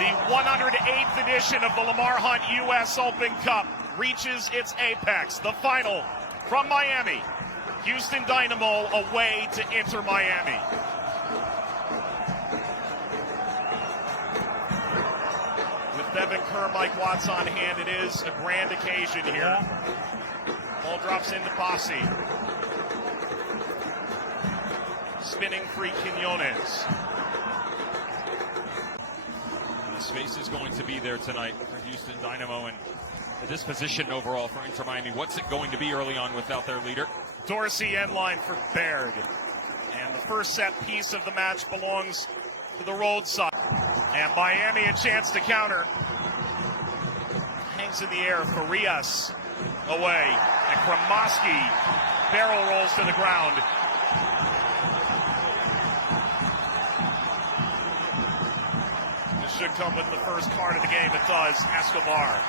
The 108th edition of the Lamar Hunt U.S. Open Cup reaches its apex. The final from Miami. Houston Dynamo away to Inter Miami. With Devin Kerr, Mike Watts on hand, it is a grand occasion here. Ball drops into Bassi. Spinning free Quinones. The space is going to be there tonight for Houston Dynamo, and the disposition overall for Inter Miami. What's it going to be early on without their leader? Dorsey end line for Baird. And the first set piece of the match belongs to the roadside. And Miami a chance to counter. Hangs in the air. Farias away. And Kremoski barrel rolls to the ground. This should come with the first card of the game. It does. Escobar.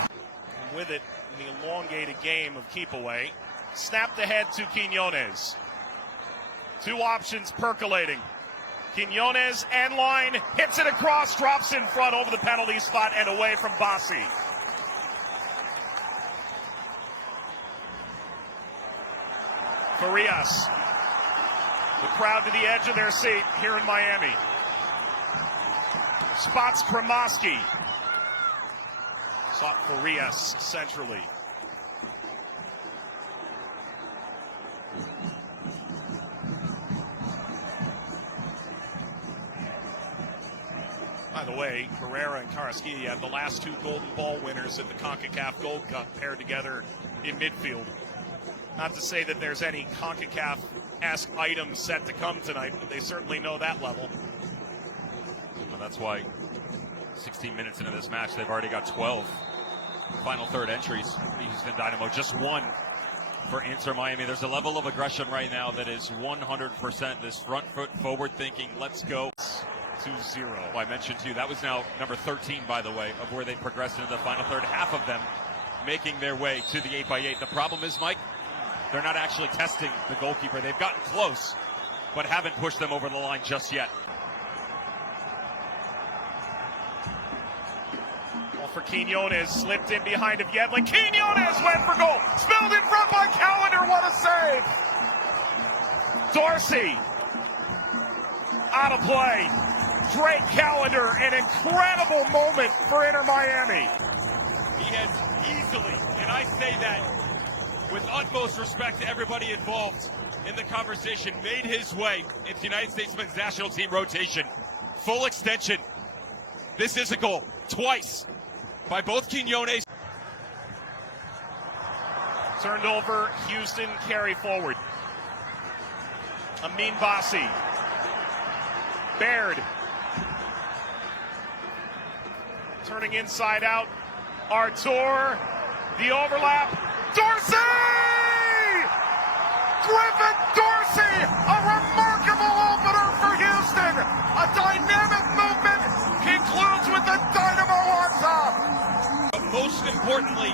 And with it, the elongated game of keep away. Snapped ahead to Quinones. Two options percolating. Quinones end line, hits it across, drops in front over the penalty spot and away from Bassi. Farias. The crowd to the edge of their seat here in Miami. Spots Kremoski. Sought Farias centrally. By the way, Herrera and Carrasquilla had the last two Golden Ball winners at the CONCACAF Gold Cup paired together in midfield. Not to say that there's any CONCACAF-esque items set to come tonight, but they certainly know that level. Well, that's why 16 minutes into this match, they've already got 12 final third entries for the Houston Dynamo. Just one for Inter Miami. There's a level of aggression right now that is 100%. This front foot forward thinking, let's go. 2-0. Well, I mentioned to you, that was now number 13, by the way, of where they progressed into the final third. Half of them making their way to the 8x8. The problem is, Mike, they're not actually testing the goalkeeper. They've gotten close, but haven't pushed them over the line just yet. Well, for Quinones, slipped in behind of Yedlin. Quinones went for goal. Spilled in front by Callender. What a save. Dorsey out of play. Drake Callender, an incredible moment for Inter Miami. He has easily, and I say that with utmost respect to everybody involved in the conversation, made his way into the United States men's national team rotation. Full extension. This is a goal. Twice by both Quinones. Turned over, Houston carry forward. Amin Bassi. Baird. Turning inside out. Artur. The overlap. Dorsey! Griffin Dorsey! A remarkable opener for Houston. A dynamic movement concludes with the Dynamo on top. But most importantly,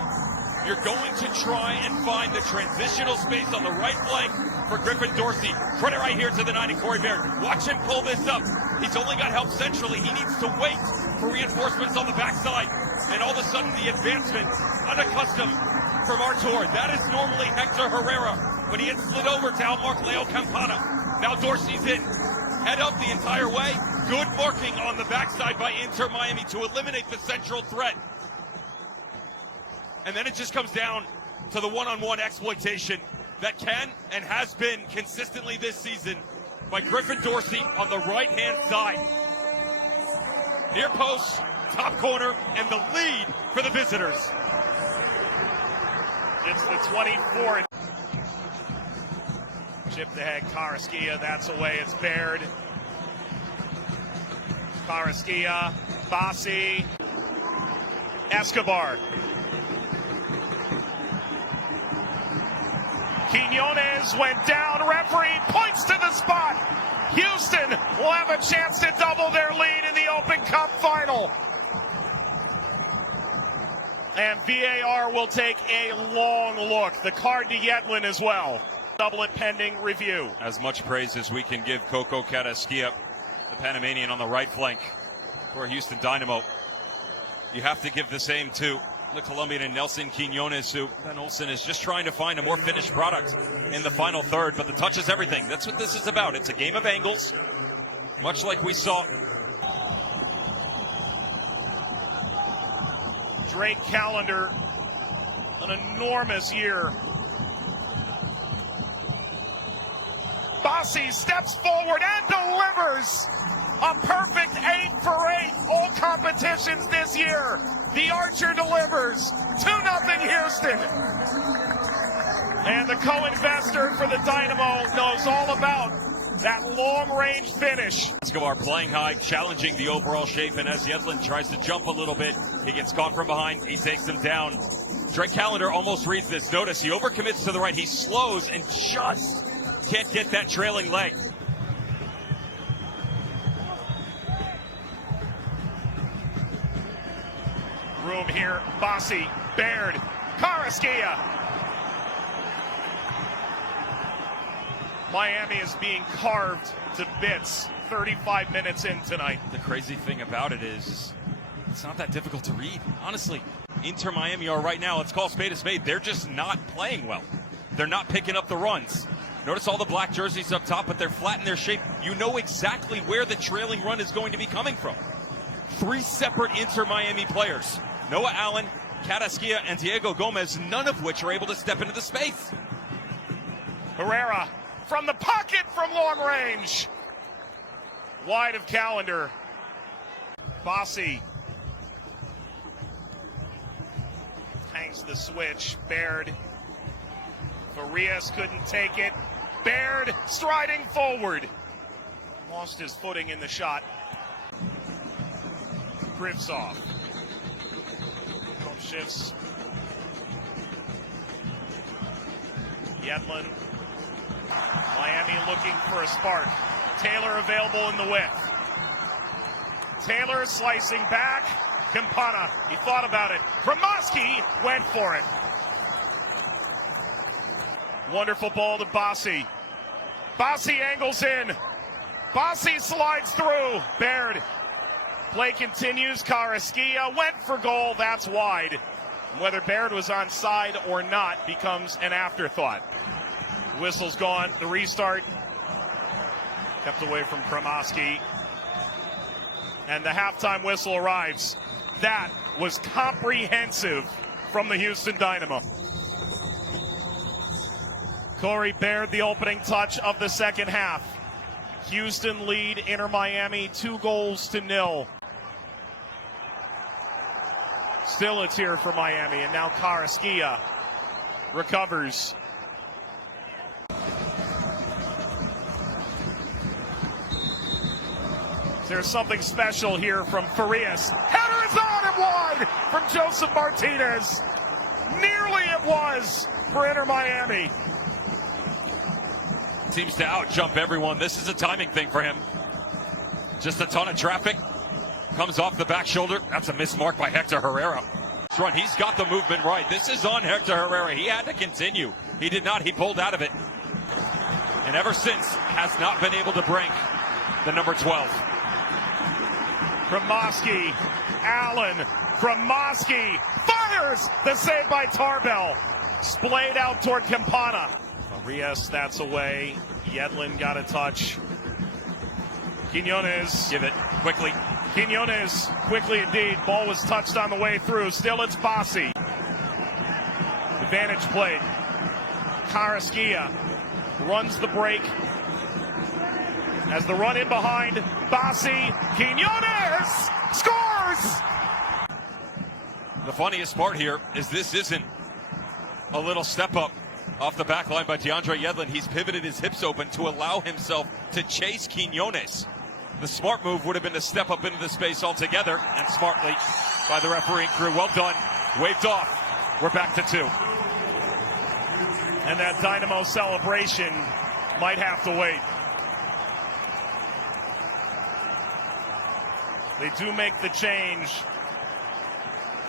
you're going to try and find the transitional space on the right flank for Griffin Dorsey. Credit right here to the 90, Corey Baird. Watch him pull this up. He's only got help centrally. He needs to wait for reinforcements on the backside. And all of a sudden, the advancement, unaccustomed from Artur. That is normally Hector Herrera, but he had slid over to Mark Leo Campana. Now Dorsey's in. Head up the entire way. Good marking on the backside by Inter Miami to eliminate the central threat. And then it just comes down to the one-on-one exploitation that can and has been consistently this season by Griffin Dorsey on the right-hand side. Near post, top corner, and the lead for the visitors. It's the 24th. Chipped ahead, Carrasquilla, that's away, it's Baird. Carrasquilla, Bassi, Escobar. Quinones went down, referee points to the spot. Houston will have a chance to double their lead in the Open Cup final. And VAR will take a long look. The card to Yedlin as well. Double it pending review. As much praise as we can give Coco Carrasquilla, the Panamanian on the right flank for Houston Dynamo. You have to give the same to the Colombian and Nelson Quiñones, who Ben Olsen is just trying to find a more finished product in the final third, but the touch is everything. That's what this is about. It's a game of angles, much like we saw. Drake Callender, an enormous year. Bassi steps forward and delivers a perfect 8 for 8 all competitions this year. The Archer delivers 2-0 Houston. And the co-investor for the Dynamo knows all about that long-range finish. Escobar playing high, challenging the overall shape, and as Yedlin tries to jump a little bit, he gets caught from behind. He takes him down. Drake Callender almost reads this. Notice he overcommits to the right. He slows and just can't get that trailing leg. Room here, Bassi, Baird, Carrasquilla. Miami is being carved to bits 35 minutes in tonight. The crazy thing about it is it's not that difficult to read, honestly. Inter Miami are right now, let's call spade a spade, they're just not playing well. They're not picking up the runs. Notice all the black jerseys up top, but they're flat in their shape. You know exactly where the trailing run is going to be coming from. 3 separate Inter Miami players. Noah Allen, Carrasquilla, and Diego Gomez, none of which are able to step into the space. Herrera from the pocket from long range. Wide of Callender. Bassi hangs the switch. Baird. Farias couldn't take it. Baird striding forward. Lost his footing in the shot. Grivsov. Shifts. Yedlin. Miami looking for a spark. Taylor available in the width. Taylor slicing back. Campana, he thought about it. Kremoski went for it. Wonderful ball to Bassi. Bassi angles in. Bassi slides through. Baird. Play continues. Carrasquilla went for goal. That's wide. Whether Baird was onside or not becomes an afterthought. Whistle's gone. The restart kept away from Kremoski. And the halftime whistle arrives. That was comprehensive from the Houston Dynamo. Corey Baird, the opening touch of the second half. Houston lead Inter Miami 2-0. Still it's here for Miami, and now Carrasquilla recovers. There's something special here from Farias. Header is on and wide from Joseph Martinez. Nearly it was for Inter Miami. Seems to out-jump everyone. This is a timing thing for him. Just a ton of traffic. Comes off the back shoulder. That's a mismark by Hector Herrera. He's got the movement right. This is on Hector Herrera. He had to continue. He did not. He pulled out of it. And ever since, has not been able to break the number 12. Kremoski, Allen, Kremoski fires the save by Tarbell. Splayed out toward Campana. Arias, that's away. Yedlin got a touch. Quiñones. Give it quickly. Quiñones, quickly indeed. Ball was touched on the way through. Still it's Bassi. Advantage played. Carrasquilla runs the break. As the run in behind, Bassi. Quiñones scores! The funniest part here is this isn't a little step up off the back line by DeAndre Yedlin. He's pivoted his hips open to allow himself to chase Quiñones. The smart move would have been to step up into the space altogether, and smartly by the refereeing crew. Well done. Waved off. We're back to 2. And that Dynamo celebration might have to wait. They do make the change.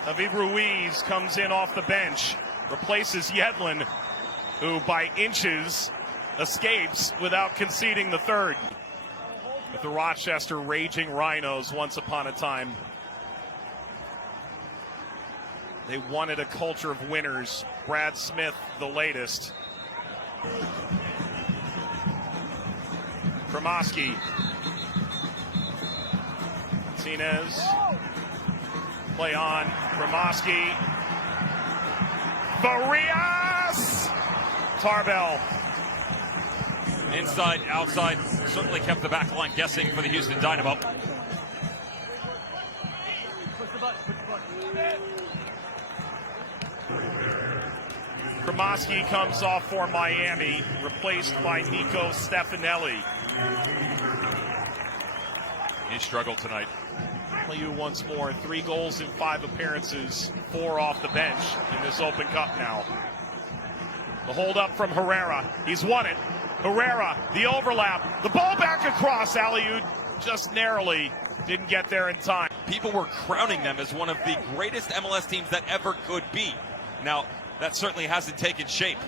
David Ruiz comes in off the bench, replaces Yedlin, who by inches escapes without conceding the third. With the Rochester Raging Rhinos once upon a time. They wanted a culture of winners. Brad Smith, the latest. Kremoski. Martinez. Play on. Kremoski. Farias! Tarbell. Inside, outside, certainly kept the back line guessing for the Houston Dynamo. Kremoski comes off for Miami, replaced by Nico Stefanelli. He struggled tonight. You once more, 3 goals in 5 appearances, 4 off the bench in this Open Cup now. The hold up from Herrera. He's won it. Herrera, the overlap, the ball back across. Aliud just narrowly didn't get there in time. People were crowning them as one of the greatest MLS teams that ever could be. Now, that certainly hasn't taken shape.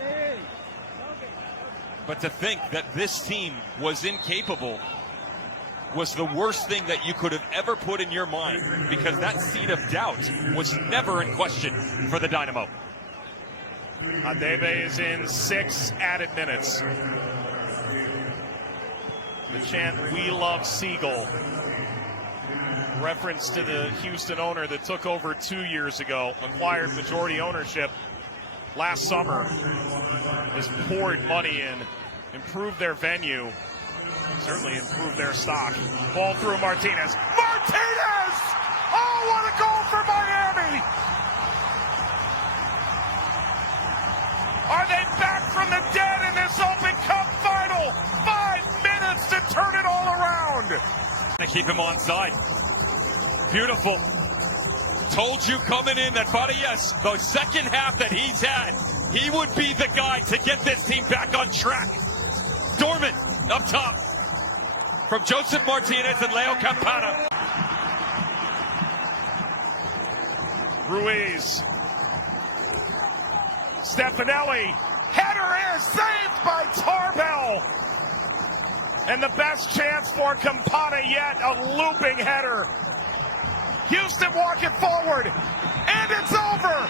But to think that this team was incapable was the worst thing that you could have ever put in your mind, because that seed of doubt was never in question for the Dynamo. Adebe is in 6 added minutes. The chant, "We love Seagull," reference to the Houston owner that took over 2 years ago, acquired majority ownership last summer, has poured money in, improved their venue, certainly improved their stock. Ball through Martinez. Martinez! Oh, what a goal for Miami! Are they back from the dead in this Open Cup final? 5 minutes to turn it all around. They keep him on side. Beautiful. Told you coming in that Farias, the second half that he's had, he would be the guy to get this team back on track. Dorman up top from Joseph Martinez and Leo Campana. Ruiz. Stefanelli. Header is saved by Tarbell. And the best chance for Campana yet, a looping header. Houston walking forward, and it's over.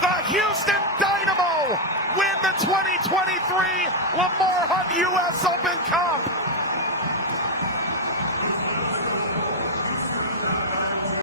The Houston Dynamo win the 2023 Lamar Hunt U.S. Open Cup.